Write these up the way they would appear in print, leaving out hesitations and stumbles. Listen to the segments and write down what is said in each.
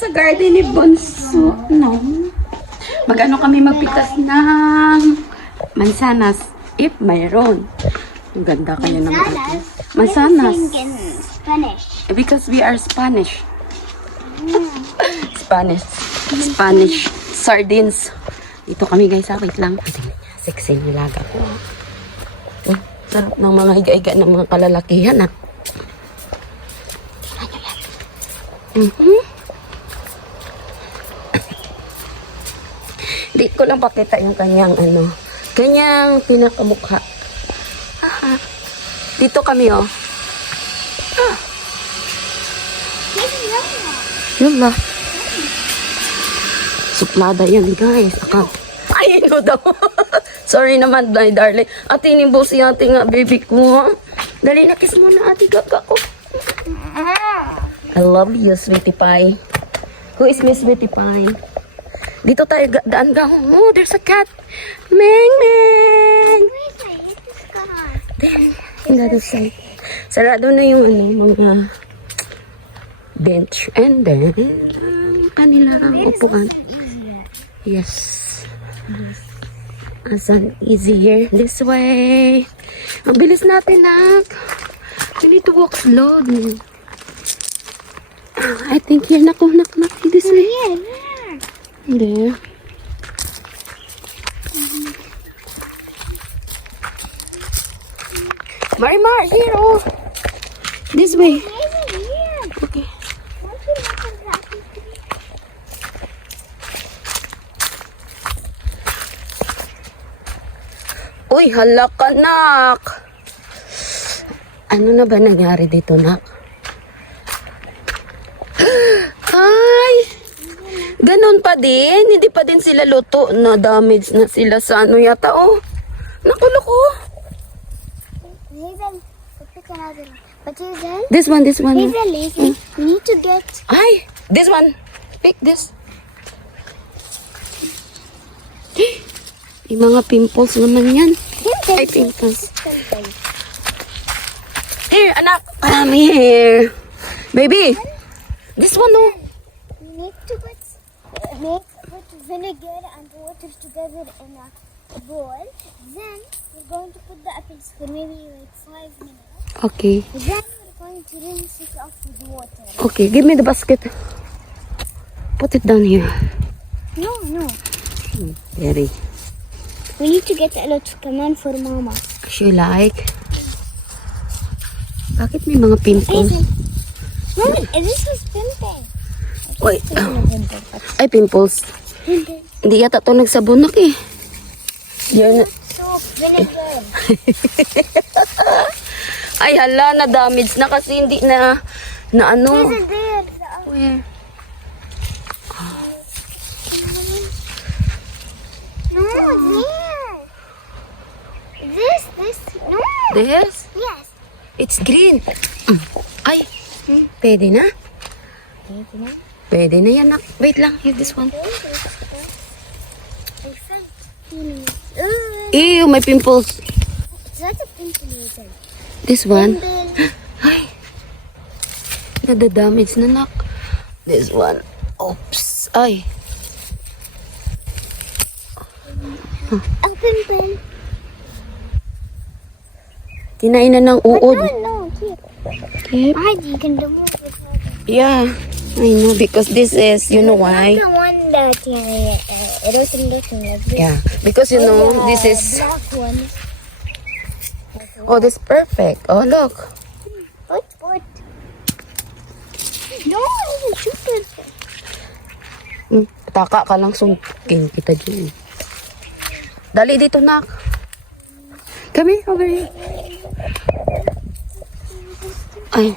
sa garden ni Bonso. No. Mag-ano kami magpitas ng mansanas. If mayroon. Ang ganda kaya ng mansanas. In Spanish. Because we are Spanish. Spanish. Spanish. Sardines. Dito kami guys, wait lang. Sexy nilaga ko. Sarap ng mga higa-higa ng mga kalalakihan ah. Di ko lang pakita yung kanyang kanyang pinakamukha. Dito kami oh. Yun ba? Suplada yan guys. Ay, no daw. Sorry naman, my darling. Ate, nimbo si ate nga, baby ko. Dali na, kiss muna, ate, gaga ko. I love you, sweetie pie. Who is Miss Sweetie Pie? Dito tayo, daan ka. Oh, there's a cat. Meng, Meng. Then, in the other side. Sarado na yung mga bench. And then, kanila upuan. Yes. Asan easier this way. Ang bilis natin, nak. We need to walk slowly. I think here, nak, this way. There. Marimar, here, oh. This way. Okay. Uy, hala ka, nak. Ano na ba nangyari dito, nak? Ay, ganun pa din. Hindi pa din sila luto na damage na sila sa yata, oh. Nakuloko. This one. Hazel, we need to get... Ay, this one. Pick this. Yung mga pimples naman yan. Ay, pimples. Here, anak. Come here. Baby. This one, oh. We need to put vinegar and water together in a bowl. Then we're going to put the apples for maybe like 5 minutes. Okay. Then we're going to rinse it off with water. Okay, give me the basket. Put it down here. No. Very. We need to get a lot command for Mama. She like. Bakit may mga pimples? Mama, this is pimping. Wait. Ay, pimples. Hindi yata ito nagsabunak eh. Yan. Soap, vinegar. Ay, hala, na-damage na kasi hindi na ano. Hazel, there. Where? No, there. This. No. This? Yes. It's green. Ay, pwede na? Pwede na yan, nak. Wait lang, here, this one. I felt feeling it. Ew, may pimples. It's not a pimple, Hazel. This one. Pimple. Ay, nadadamage na, nak. This one. Oops. Ay. A pimple. Kinain na ng uod. No, here. Yep. You can remove it. Yeah, I know because this is, you know why? The one that rotten like this. Yeah, because you know this is. Black one. Oh, this is perfect. Oh, look. What? No, it's too perfect. Taka ka lang sunkin kita dyan. Dali dito, nak. Come here, over here. Ay.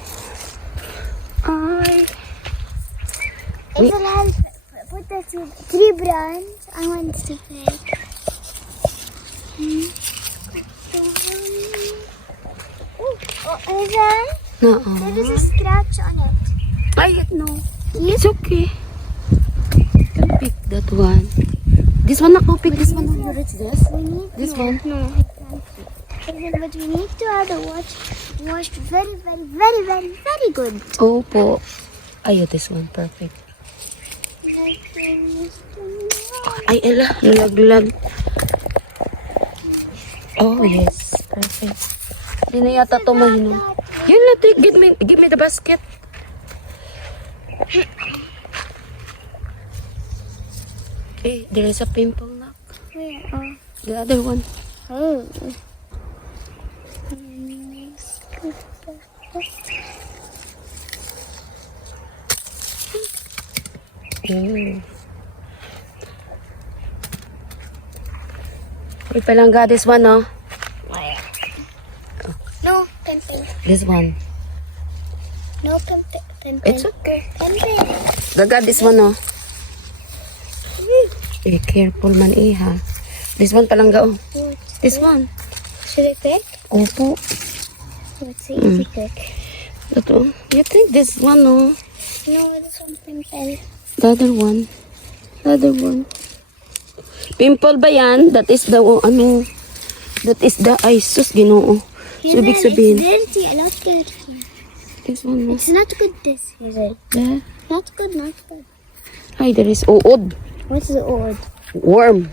If it has put the three brands, I want to play. Oh, Hazel, No. there is a scratch on it. Ay, no. It's okay. Don't pick that one. This one, nak. Pick this one. You reach this? We need This no, one? No, I can't. Hazel, but we need to have the wash very, very, very, very, very good. Opo. Ay, this one. Perfect. Ay, ela, nalaglag. Oh, yes. Perfect. Hindi na yata ito mahinom. Yun na, give me the basket. Okay, there is a pimple now. The other one. Oh. Mm. Wait pa lang ga, this one, no? No, pimple. This one. No pimple. Pimple. It's okay. Pimple. Gaga, this one, no? Eh, careful man ha. This one palang ga, oh. This one. Should I pick? Opo. Let's see if you pick. Ito. You think this one, no? No, it's one pimple. The other one. The other one. Pimple ba yan? That is the, that is the ISIS, ginoo. So, ibig sabihin. It's dirty. Not good. This one, no? It's not good, this. Hazel. Yeah. Not good, not good. Ay, there is uod. What's the old? Worm.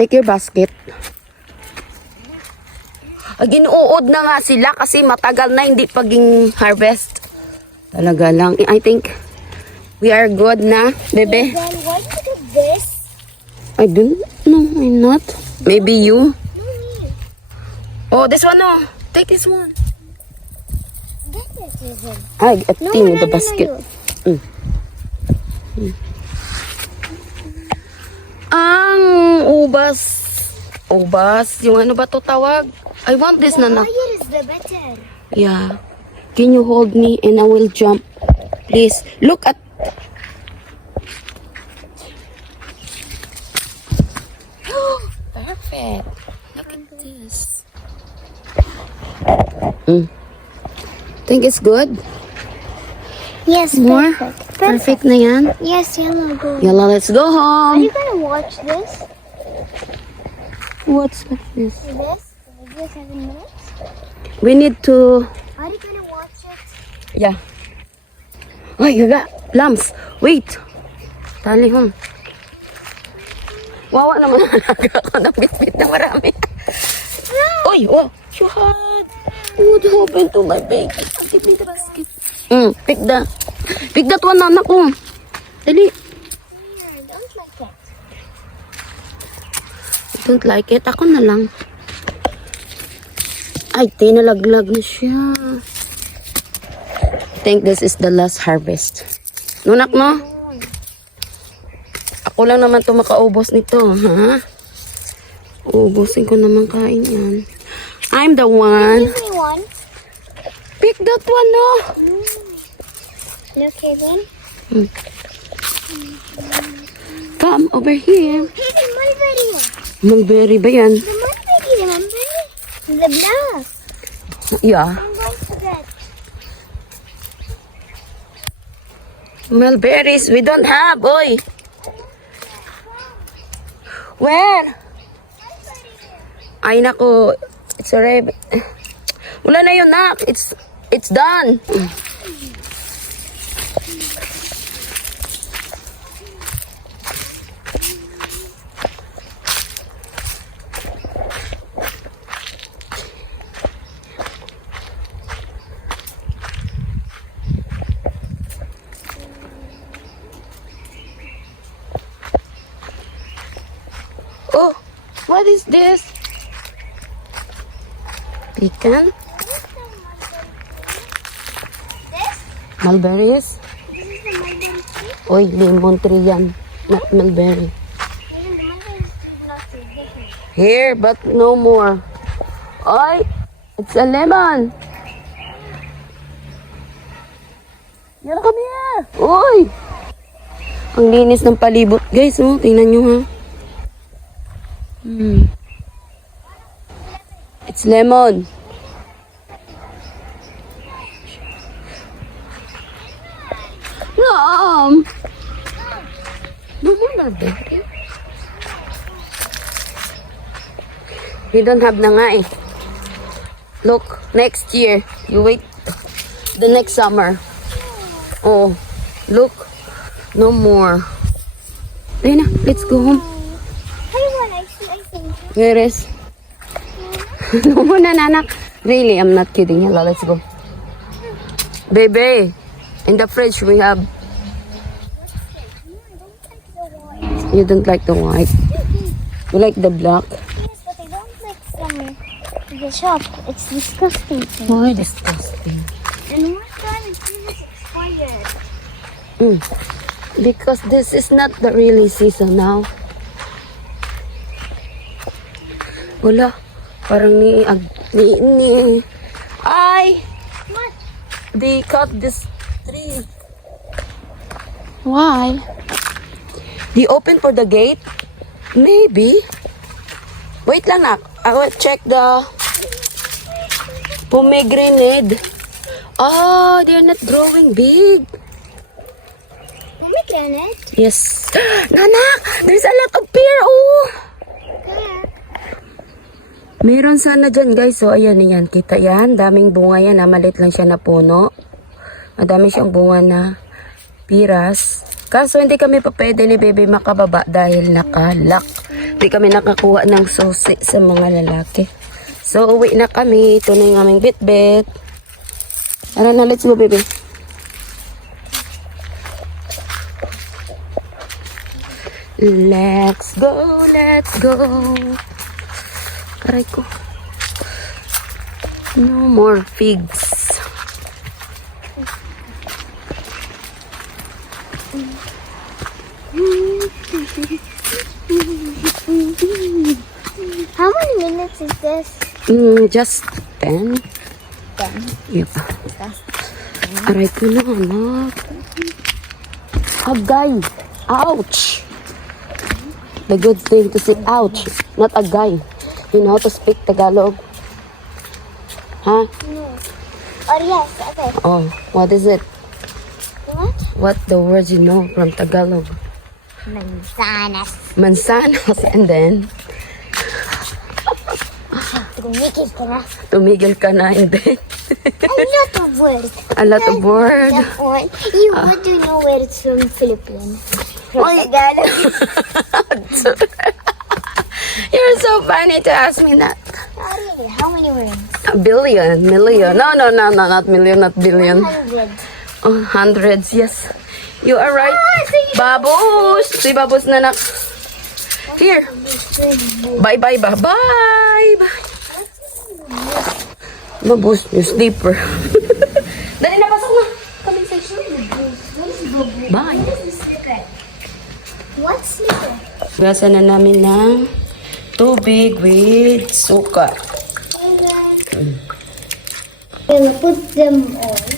Take your basket. Ginuod na nga sila kasi matagal na hindi paging harvest. Talaga lang. I think we are good na, bebe. Hazel, why did you do this? I don't know. I'm not. Maybe you. No, me. Oh, this one, no. Take this one. Get it, Hazel. I get No, in no, the no, basket. no, you. Ang ubas. Ubas. Yung ano ba to tawag? I want this na. The higher is the better. Yeah. Can you hold me and I will jump? Please. Look at. Perfect. Look at this. Think it's good? Yes, More? perfect. Perfect na yan? Yes, yellow, go. Yalla, let's go Are you home. gonna watch this? What's like this? This? The video 7 minutes? We need to... Are you gonna watch it? Yeah. Ay, gaga. Lambs. Wait. Tali, home. Wawa naman alaga ako ng bitbit na marami. Oy, oh. You had... What happened to my baby? Give me the basket. Pick that one, anak ko. Dali. I don't like it. I don't like it. Ako na lang. Ay, tinalaglag na siya. I think this is the last harvest. Nunak, no? Ako lang naman to makaubos nito, ha? Ubusin ko naman kain yan. I'm the one. Give me one. Pick that one, no? Look, Haven. Come over here. Haven, mulberry. Mulberry ba yan? The mulberry, remember? The black. Yeah. I'm going to get. Mulberries, we don't have, boy. Where? Ay, nako. It's already... Wala na yun, nak. It's done. Oh, what is this? Pecan? This? Mulberries? This is the mulberry tree. Oy, lemon tree yan. Not mulberry. Even the mulberry tree is not so different. Here, but no more. Oy, it's a lemon. Yan, come here. Oy! Ang linis ng palibot, guys. Oh, tingnan nyo, ha. It's lemon. No more mulberry. We don't have na nga eh. Look, next year. You wait the next summer. Oh, look. No more. Rina, let's go home. Hey, what I think. Where is? No more na, nanak. Really, I'm not kidding. Hala, let's go. Baby, in the fridge we have... No, I don't like the white. You don't like the white. You like the black? Yes, but I don't like from the shop. It's disgusting. Why disgusting? And what time is this expired? Because this is not the really season now. Wala. Parang ni... Ay! What? They cut this tree. Why? They open for the gate? Maybe. Wait lang nak. I will check the pomegranate. Oh, they're not growing big. Pomegranate? Yes. Nana, there's a lot of pear. Oh. Where? Meron sana dyan guys. So ayan yan. Kita yan. Daming bunga yan. Malit lang siya na puno. Madami siyang bunga na piras. Kaso hindi kami pa pwede ni baby makababa dahil nakalock. Hindi kami nakakuha ng susi sa mga lalaki. So uwi na kami. Ito na yung aming bit-bit. Tara na, let's go baby. Let's go, let's go. Aray ko. No more figs. How many minutes is this? Just 10. 10. Yep. Aray ko na, anak. Agay. Ouch. The good thing to say ouch, not agay. You know how to speak Tagalog? Huh? No. Or yes, okay. Oh, what is it? What? What the words you know from Tagalog? Manzanas. Mansanas, and then Tumigil ka na. tumigil ka na, and then A lot of words. a lot of words. That one. You want to know where it's from Philippines. From Oy. Tagalog. You're so funny to ask me that. Not really. How many words? A billion, million. No, not million, not billion. 100. Oh, hundreds, yes. You are right. so you- Babos! Si Babos na nak. Here. Bye, bye, bye, bye. Babos, you sleeper. Dali na, pasok na. Coming section. Bye. What's slipper? Gasa na namin ng tubig with suka. I'm gonna put them on.